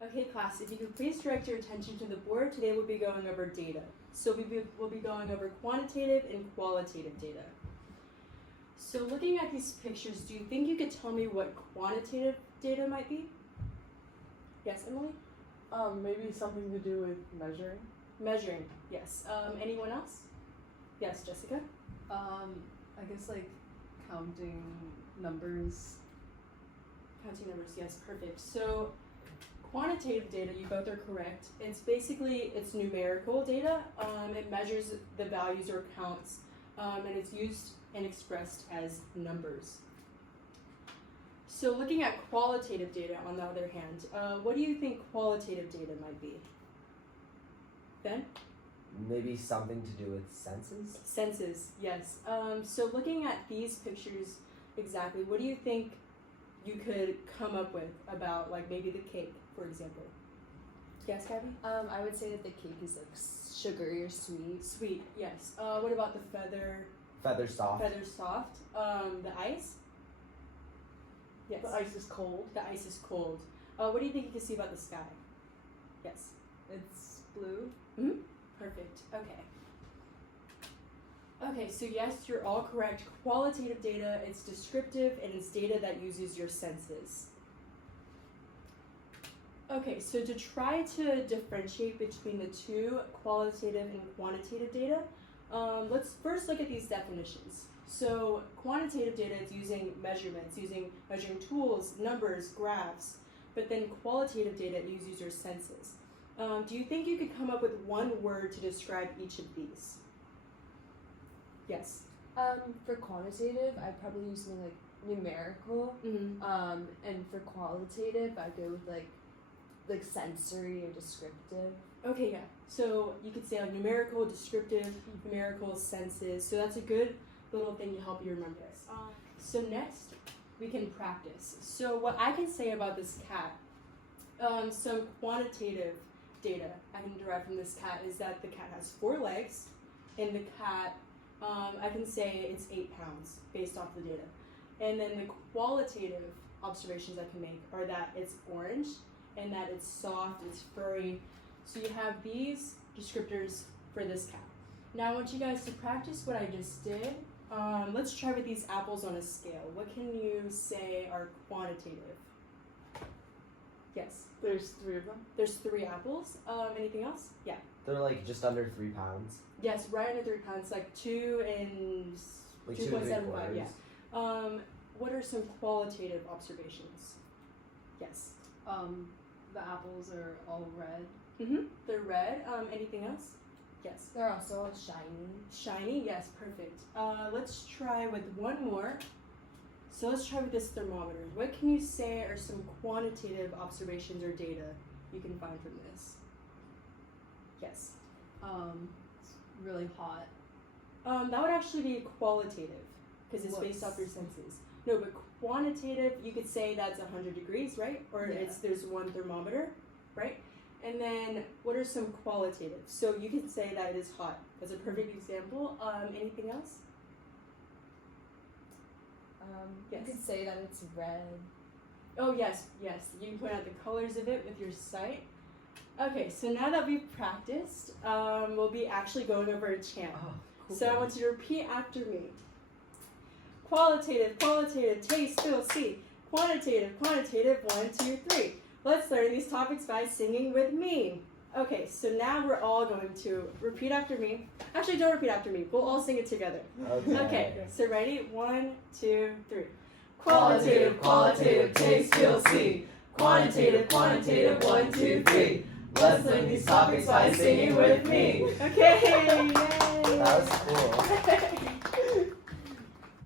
Okay, class, if you could please direct your attention to the board, today we'll be going over data. So we'll be going over quantitative and qualitative data. So looking at these pictures, do you think you could tell me what quantitative data might be? Yes, Emily? Maybe something to do with measuring. Measuring, yes. Anyone else? Yes, Jessica? I guess like counting numbers. Counting numbers, yes, perfect. So quantitative data, you both are correct. It's numerical data. It measures the values or counts, and it's used and expressed as numbers. So looking at qualitative data, on the other hand, what do you think qualitative data might be? Ben? Maybe something to do with senses? Senses, yes. So looking at these pictures exactly, what do you think you could come up with about, like, maybe the cake, for example? Yes, Gabby? I would say that the cake is like sugary or sweet. Sweet, yes. What about the feather? Feather soft. Feather soft. The ice? Yes. The ice is cold. The ice is cold. What do you think you can see about the sky? Yes. It's blue. Mm-hmm. Perfect. Okay. Okay, so yes, you're all correct. Qualitative data, it's descriptive and it's data that uses your senses. Okay, so to try to differentiate between the two, qualitative and quantitative data, let's first look at these definitions. So quantitative data is using measurements, using measuring tools, numbers, graphs, but then qualitative data uses your senses. Do you think you could come up with one word to describe each of these? Yes. For quantitative, I'd probably use something like numerical. Mm-hmm. And for qualitative, I'd go with like sensory or descriptive. Okay, yeah. So you could say like numerical, descriptive, numerical, senses. So that's a good little thing to help you remember this. So next, we can practice. So what I can say about this cat, some quantitative data I can derive from this cat is that the cat has 4 legs, and the cat, I can say it's 8 pounds based off the data. And then the qualitative observations I can make are that it's orange, and that it's soft, it's furry. So you have these descriptors for this cat. Now I want you guys to practice what I just did. Let's try with these apples on a scale. What can you say are quantitative? Yes. There's 3 of them. There's 3 apples. Anything else? Yeah. They're like just under 3 pounds. Yes, right under 3 pounds, like 2 and Like 2.75. 2.75. Yeah. What are some qualitative observations? Yes. The apples are all red. Mm-hmm. They're red. Anything else? Yes. They're also all shiny. Shiny. Yes. Perfect. Let's try with one more. So let's try with this thermometer. What can you say are some quantitative observations or data you can find from this? Yes. It's really hot. That would actually be qualitative because it's based off What's- your senses. No, but quantitative, you could say that's 100 degrees, right? Or Yeah. there's one thermometer, right? And then what are some qualitative? So you could say that it is hot. That's a perfect example. Anything else? Yes. You could say that it's red. Oh, yes, yes. You can point out the colors of it with your sight. Okay, so now that we've practiced, we'll be actually going over a chant. Oh, cool. So I want you to repeat after me. Qualitative, qualitative, taste, feel, see. Quantitative, quantitative, 1, 2, 3. Let's learn these topics by singing with me. Okay, so now we're all going to repeat after me. Actually, don't repeat after me. We'll all sing it together. Okay, so ready? 1, 2, 3. Qualitative, qualitative, taste, feel, see. Quantitative, quantitative, 1, 2, 3. Let's learn these topics by singing with me. Okay, yay! That was cool.